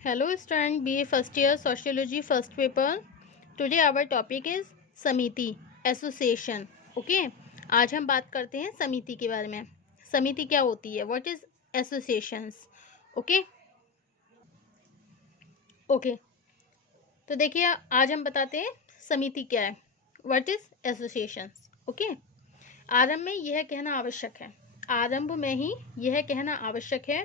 Hello student, BA first year Sociology first paper. Today our topic is समिति association. Okay, आज हम बात करते हैं समिति के बारे में. समिति क्या होती है? What is associations? Okay okay, तो देखिए आज हम बताते हैं समिति क्या है, व्हाट इज एसोसिएशंस. ओके, आरंभ में यह कहना आवश्यक है, आरंभ में ही यह कहना आवश्यक है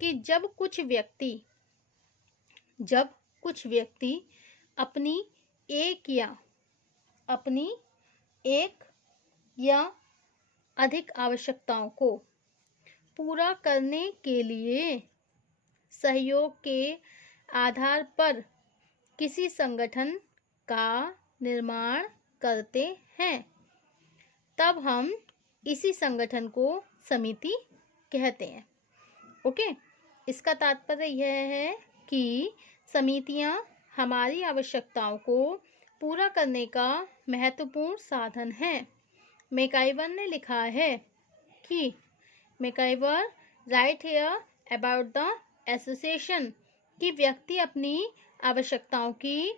कि जब कुछ व्यक्ति अपनी एक या अधिक आवश्यकताओं को पूरा करने के लिए सहयोग के आधार पर किसी संगठन का निर्माण करते हैं, तब हम इसी संगठन को समिति कहते हैं. ओके, इसका तात्पर्य यह है कि समितियां हमारी आवश्यकताओं को पूरा करने का महत्वपूर्ण साधन है. मैकाइवर ने लिखा है कि MacIver right here about the association कि व्यक्ति अपनी आवश्यकताओं की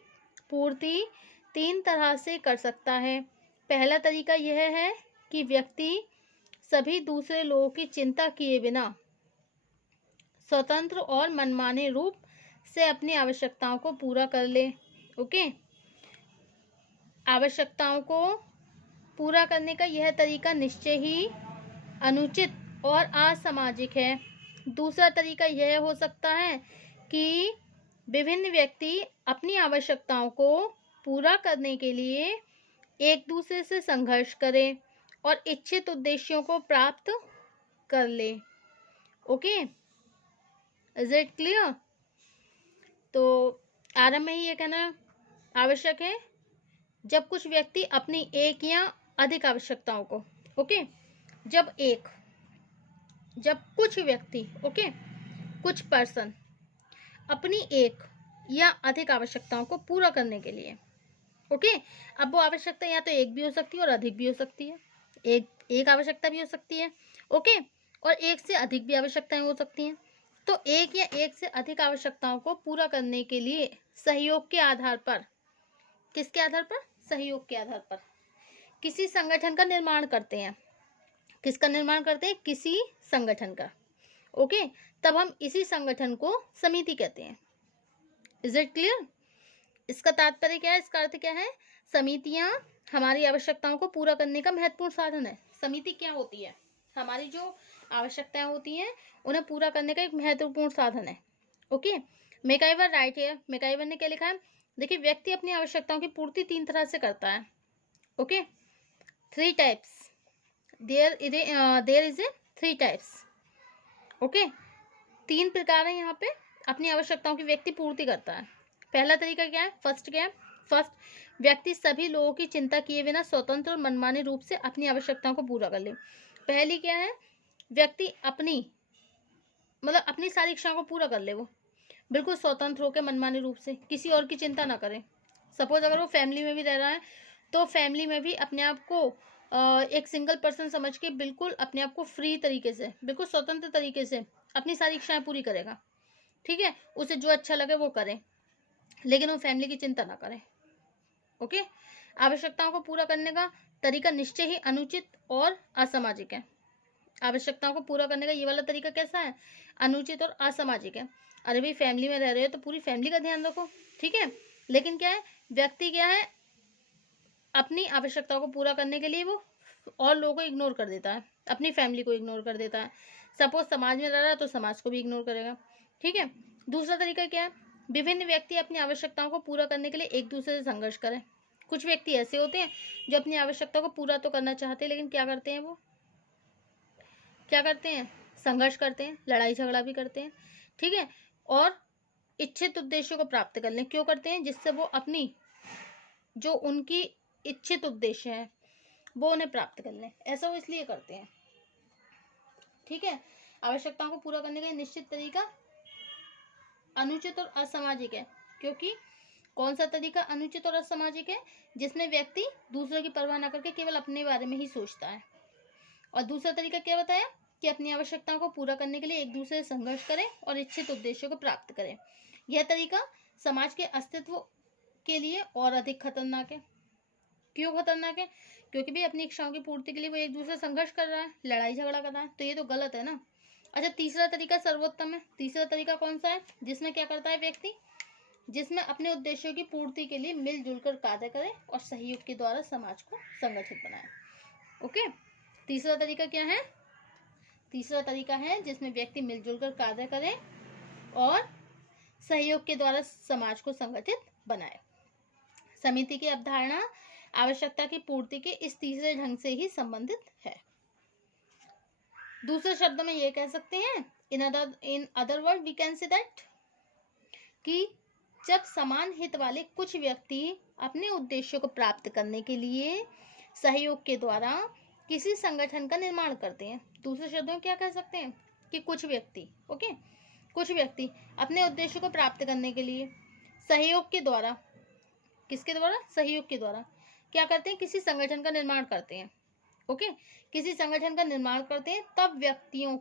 पूर्ति 3 तरह से कर सकता है. पहला तरीका यह है कि व्यक्ति सभी दूसरे लोगों की चिंता किए बिना स्वतंत्र और मनमाने रूप से अपनी आवश्यकताओं को पूरा कर ले. ओके, आवश्यकताओं को पूरा करने का यह तरीका निश्चय ही अनुचित और असामाजिक है. दूसरा तरीका यह हो सकता है कि विभिन्न व्यक्ति अपनी आवश्यकताओं को पूरा करने के लिए एक दूसरे से संघर्ष करें और इच्छित उद्देश्यों को प्राप्त कर ले. Okay, is it clear? तो आरंभ में ही ये कहना आवश्यक है जब कुछ व्यक्ति अपनी एक या अधिक आवश्यकताओं को, ओके, जब कुछ व्यक्ति, ओके, कुछ पर्सन अपनी एक या अधिक आवश्यकताओं को पूरा करने के लिए, ओके, अब वो आवश्यकता या तो एक भी हो सकती है और अधिक भी हो सकती है. एक आवश्यकता भी हो सकती है, ओके, और एक से अधिक भी आवश्यकताएं हो सकती हैं. तो एक या एक से अधिक आवश्यकताओं को पूरा करने के लिए सहयोग के आधार पर, किसके आधार पर? सहयोग के आधार पर किसी संगठन का निर्माण करते हैं. किसका निर्माण करते हैं? किसी संगठन का. ओके, तब हम इसी संगठन को समिति कहते हैं. Is it clear? इसका तात्पर्य क्या है? इसका अर्थ क्या है? समितियां हमारी आवश्यकताओं को पूरा करने का महत्वपूर्ण साधन है. समिति क्या होती है? हमारी जो आवश्यकताएं होती हैं उन्हें पूरा करने का एक महत्वपूर्ण साधन है. ओके, मैकाइवर राइट है. मैकाइवर ने क्या लिखा है? देखिए, व्यक्ति अपनी आवश्यकताओं की पूर्ति 3 तरह से करता है. Okay, 3 types. There is a 3 types. Okay, 3 प्रकार है यहाँ पे अपनी आवश्यकताओं की व्यक्ति पूर्ति करता है. पहला तरीका क्या है? फर्स्ट क्या है? फर्स्ट, व्यक्ति सभी लोगों की चिंता किए बिना स्वतंत्र और मनमाने रूप से अपनी आवश्यकताओं को पूरा कर ले. पहली क्या है? व्यक्ति अपनी सारी इच्छाओं को पूरा कर ले, वो बिल्कुल स्वतंत्र होकर मनमाने रूप से, किसी और की चिंता ना करे. सपोज अगर वो फैमिली में भी रह रहा है तो फैमिली में भी अपने आप को एक सिंगल पर्सन समझ के बिल्कुल अपने आप को फ्री तरीके से, बिल्कुल स्वतंत्र तरीके से अपनी सारी इच्छाएं पूरी करेगा. ठीक है, उसे जो अच्छा लगे वो करे, लेकिन वो फैमिली की चिंता ना करे. ओके, आवश्यकताओं को पूरा करने का तरीका निश्चय ही अनुचित और असामाजिक है. आवश्यकताओं को पूरा करने का ये वाला तरीका कैसा है? अनुचित और असामाजिक है. अरे भाई, फैमिली में रह रहे हो तो पूरी फैमिली का ध्यान रखो, ठीक है, लेकिन क्या है, व्यक्ति क्या है, अपनी आवश्यकताओं को पूरा करने के लिए वो और लोगों को इग्नोर कर देता है, अपनी फैमिली को इग्नोर कर देता है. सपोज समाज में रह रहा है तो समाज को भी इग्नोर करेगा. ठीक है. दूसरा तरीका क्या है? विभिन्न व्यक्ति अपनी आवश्यकताओं को पूरा करने के लिए एक दूसरे से संघर्ष करें. कुछ व्यक्ति ऐसे होते हैं जो अपनी आवश्यकता को पूरा तो करना चाहते हैं, लेकिन क्या करते हैं? वो क्या करते हैं? संघर्ष करते हैं, लड़ाई झगड़ा भी करते हैं. ठीक है, और इच्छित उद्देश्यों को प्राप्त कर लें. क्यों करते हैं? जिससे वो अपनी जो उनकी इच्छित उद्देश्य है वो उन्हें प्राप्त कर लें. ऐसा वो इसलिए करते हैं. ठीक है, आवश्यकताओं को पूरा करने का निश्चित तरीका अनुचित और असामाजिक है. क्योंकि कौन सा तरीका अनुचित और असामाजिक है? जिसमें व्यक्ति दूसरों की परवाह न करके केवल अपने बारे में ही सोचता है. और दूसरा तरीका क्या बताया? कि अपनी आवश्यकताओं को पूरा करने के लिए एक दूसरे से संघर्ष करें और इच्छित उद्देश्यों को प्राप्त करें. यह तरीका समाज के अस्तित्व के लिए और अधिक खतरनाक है। क्यों खतरनाक है? क्योंकि भी अपनी इच्छाओं की पूर्ति के लिए वो एक दूसरे से संघर्ष कर रहा है, लड़ाई झगड़ा कर रहा है, तो ये तो गलत है ना। अच्छा, तीसरा तरीका सर्वोत्तम है। तीसरा तरीका कौन सा है? जिसमें क्या करता है व्यक्ति, जिसमें अपने उद्देश्यों की पूर्ति के लिए मिलजुल कर कार्य करे और सहयोग के द्वारा समाज को संगठित बनाए। ओके, तीसरा तरीका क्या है? तीसरा तरीका है जिसमें व्यक्ति मिलजुल कर कार्य करे और सहयोग के द्वारा समाज को संगठित बनाए। समिति की अवधारणा आवश्यकता की पूर्ति के इस तीसरे ढंग से ही संबंधित है। दूसरे शब्दों में ये कह सकते हैं, in other word we can say that, कि जब समान हित वाले कुछ व्यक्ति अपने उद्देश्यों को प्राप्त करने के लिए सहयोग के द्वारा किसी संगठन का निर्माण करते हैं। दूसरे शब्दों में क्या कह सकते हैं कि कुछ व्यक्ति, ओके, कुछ व्यक्ति अपने उद्देश्यों को प्राप्त करने के लिए सहयोग के द्वारा, किसके द्वारा? सहयोग के द्वारा क्या करते हैं? किसी संगठन का निर्माण करते हैं। ओके, किसी संगठन का निर्माण करते हैं, तब व्यक्तियों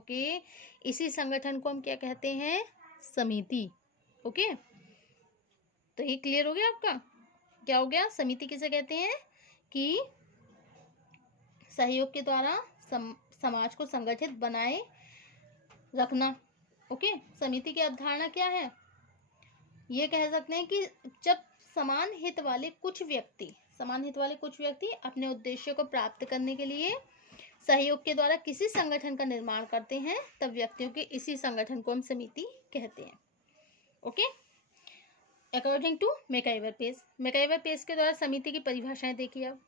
के इसी संगठन को हम क्या कहते हैं? समिति। ओके, तो ये क्लियर हो गया आपका? क्या हो गया? समिति किसे कहते हैं? कि सहयोग के द्वारा समाज को संगठित बनाए रखना। ओके, समिति की अवधारणा क्या है? ये कह सकते हैं कि जब समान हित वाले कुछ व्यक्ति अपने उद्देश्य को प्राप्त करने के लिए सहयोग के द्वारा किसी संगठन का निर्माण करते हैं, तब व्यक्तियों के इसी संगठन को हम समिति कहते हैं। ओके, अकॉर्डिंग टू मैकआइवर पेज के द्वारा समिति की परिभाषाएं देखिए। अब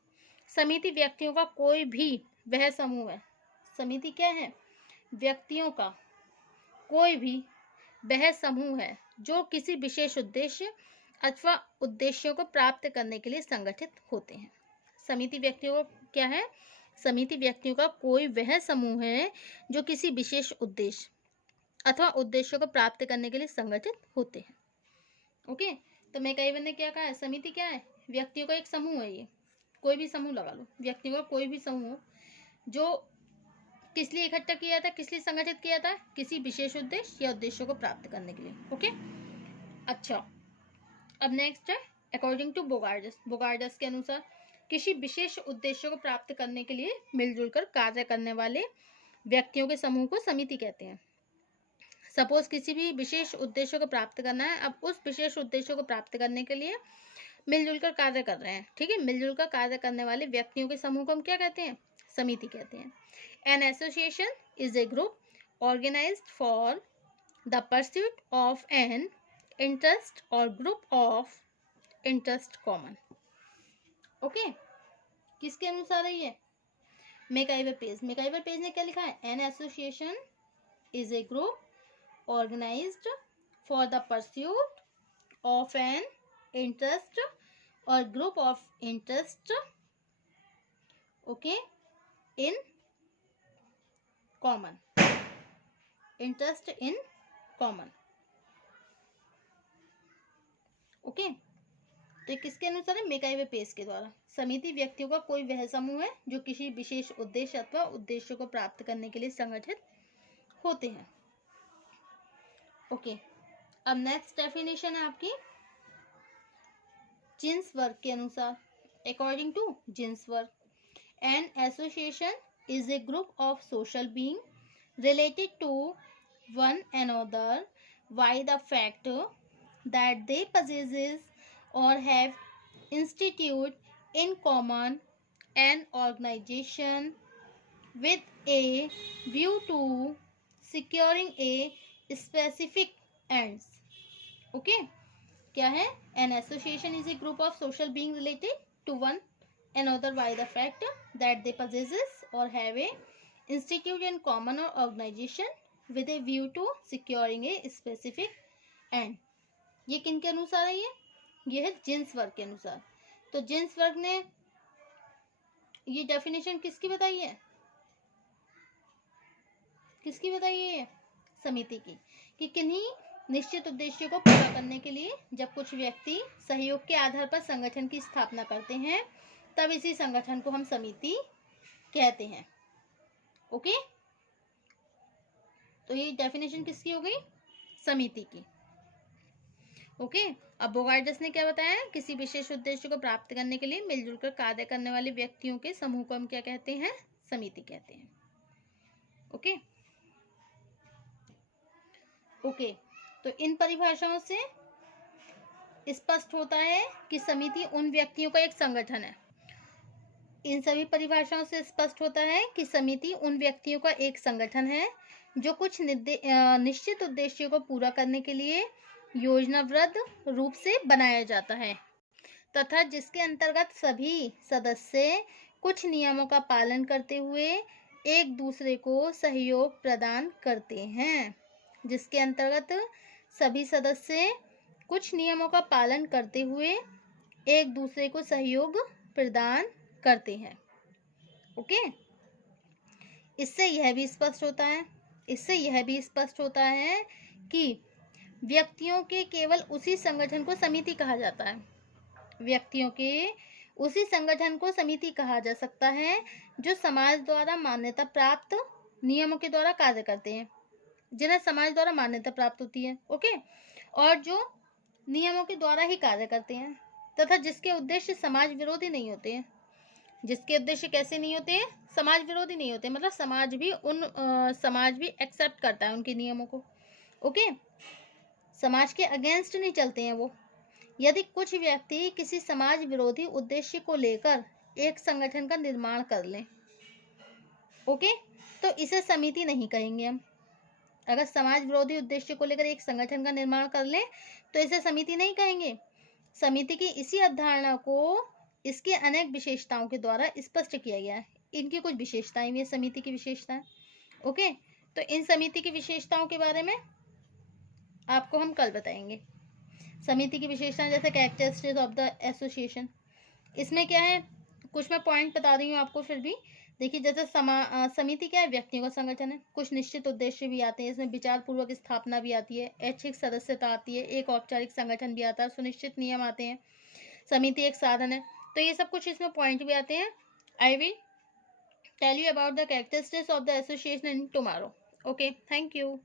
समिति व्यक्तियों का कोई भी वह समूह है। समिति क्या है? व्यक्तियों का कोई भी वह समूह है जो किसी विशेष उद्देश्य अथवा उद्देश्यों को प्राप्त करने के लिए संगठित होते हैं। समिति व्यक्तियों को क्या है? समिति व्यक्तियों का कोई वह समूह है जो किसी विशेष उद्देश्य अथवा उद्देश्यों को प्राप्त करने के लिए संगठित होते हैं। ओके, तो मैकआइवर ने क्या कहा है? समिति क्या है? व्यक्तियों का एक समूह है। ये कोई भी समूह लगा लो, व्यक्तियों का कोई भी समूह जो किस लिए इकट्ठा किया था, किस लिए संगठित किया था? किसी विशेष उद्देश्य या उद्देश्यों को प्राप्त करने के लिए। ओके, अच्छा, अब नेक्स्ट है अकॉर्डिंग टू बोगार्डस के अनुसार किसी विशेष उद्देश्य को प्राप्त करने के लिए मिलजुल कर कार्य करने वाले व्यक्तियों के समूह को समिति कहते हैं। सपोज किसी भी विशेष उद्देश्य को प्राप्त करना है, अब उस विशेष उद्देश्य को प्राप्त करने के लिए मिलजुल कर कार्य कर रहे हैं। ठीक है, मिलजुल कर कार्य करने वाले व्यक्तियों के समूह को हम क्या कहते हैं? समिति कहते हैं। An association is a group organised for the pursuit of an interest और group of interest common. Okay, किसके अनुसार है ये? मैकआइवर पेज ने क्या लिखा है? An association is a group organised for the pursuit of an interest और group of interest, okay, in common, interest in common. Okay, तो किसके अनुसार है? मैकआइवर पेज के द्वारा समिति व्यक्तियों का कोई वह समूह है जो किसी विशेष उद्देश्य अथवा उद्देश्य को प्राप्त करने के लिए संगठित होते हैं। ओके, अब नेक्स्ट डेफिनेशन है आपकी जिन्सबर्ग के अनुसार। According to Ginsberg, an association is a group of social beings related to one another by the fact that they possess or have instituted in common an organization with a view to securing a specific ends. Okay, क्या है? An association is a group of social beings related to one another by the fact that they possess or have a institute in common or organization with a view to securing a specific end. ये किनके अनुसार है? ये है Ginsburg के अनुसार। तो Ginsburg ने ये डेफिनेशन किसकी बताई है? किसकी बताई है? समिति की, कि किन्हीं निश्चित उद्देश्यों को पूरा करने के लिए जब कुछ व्यक्ति सहयोग के आधार पर संगठन की स्थापना करते हैं, तब इसी संगठन को हम समिति कहते हैं। ओके, तो ये डेफिनेशन किसकी हो गई? समिति की। ओके, अब बोगार्डस ने क्या बताया, किसी विशेष उद्देश्य को प्राप्त करने के लिए मिलजुल कर कार्य करने वाले व्यक्तियों के समूह को हम क्या कहते हैं, समिति कहते हैं। ओके ओके, तो इन परिभाषाओं से स्पष्ट होता है कि समिति उन व्यक्तियों का एक संगठन है। इन सभी परिभाषाओं से स्पष्ट होता है कि समिति उन व्यक्तियों का एक संगठन है जो कुछ निश्चित उद्देश्यों को पूरा करने के लिए योजनाबद्ध रूप से बनाया जाता है तथा जिसके अंतर्गत सभी सदस्य कुछ नियमों का पालन करते हुए एक दूसरे को सहयोग प्रदान करते हैं। जिसके अंतर्गत सभी सदस्य कुछ नियमों का पालन करते हुए एक दूसरे को सहयोग प्रदान करते हैं। ओके, इससे यह भी स्पष्ट होता है कि व्यक्तियों के केवल उसी संगठन को समिति कहा जाता है। व्यक्तियों के उसी संगठन को समिति कहा जा सकता है जो समाज द्वारा मान्यता प्राप्त नियमों के द्वारा कार्य करते हैं, जिन्हें समाज द्वारा मान्यता प्राप्त होती है। ओके, और जो नियमों के द्वारा ही कार्य करते हैं तथा जिसके उद्देश्य समाज विरोधी नहीं होते हैं। जिसके उद्देश्य कैसे नहीं होते हैं, समाज विरोधी नहीं होते, मतलब समाज भी एक्सेप्ट करता है उनके नियमों को। ओके, समाज के अगेंस्ट नहीं चलते हैं वो। यदि कुछ व्यक्ति किसी समाज विरोधी उद्देश्य को लेकर एक संगठन का निर्माण कर लें, ओके, तो इसे समिति नहीं कहेंगे हम। अगर समाज विरोधी उद्देश्य को लेकर एक संगठन का निर्माण कर लें तो इसे समिति नहीं कहेंगे। समिति की इसी अवधारणा को इसकी अनेक विशेषताओं के द्वारा स्पष्ट किया गया है। इनकी कुछ विशेषताएं भी है, समिति की विशेषताएं। ओके, तो इन समिति की विशेषताओं के बारे में आपको हम कल बताएंगे। समिति की विशेषताएं जैसे कैरेक्टरिस्टिक्स ऑफ द एसोसिएशन, इसमें क्या है, कुछ मैं पॉइंट बता रही हूँ आपको। फिर भी देखिए, जैसे समिति क्या है, व्यक्तियों का संगठन है। कुछ निश्चित उद्देश्य भी आते हैं इसमें, विचार पूर्वक स्थापना भी आती है, ऐच्छिक सदस्यता आती है, एक औपचारिक संगठन भी आता है, सुनिश्चित नियम आते हैं, समिति एक साधन है। तो ये सब कुछ इसमें पॉइंट भी आते हैं। I will tell you about the characteristics of the association in tomorrow. Okay, thank you.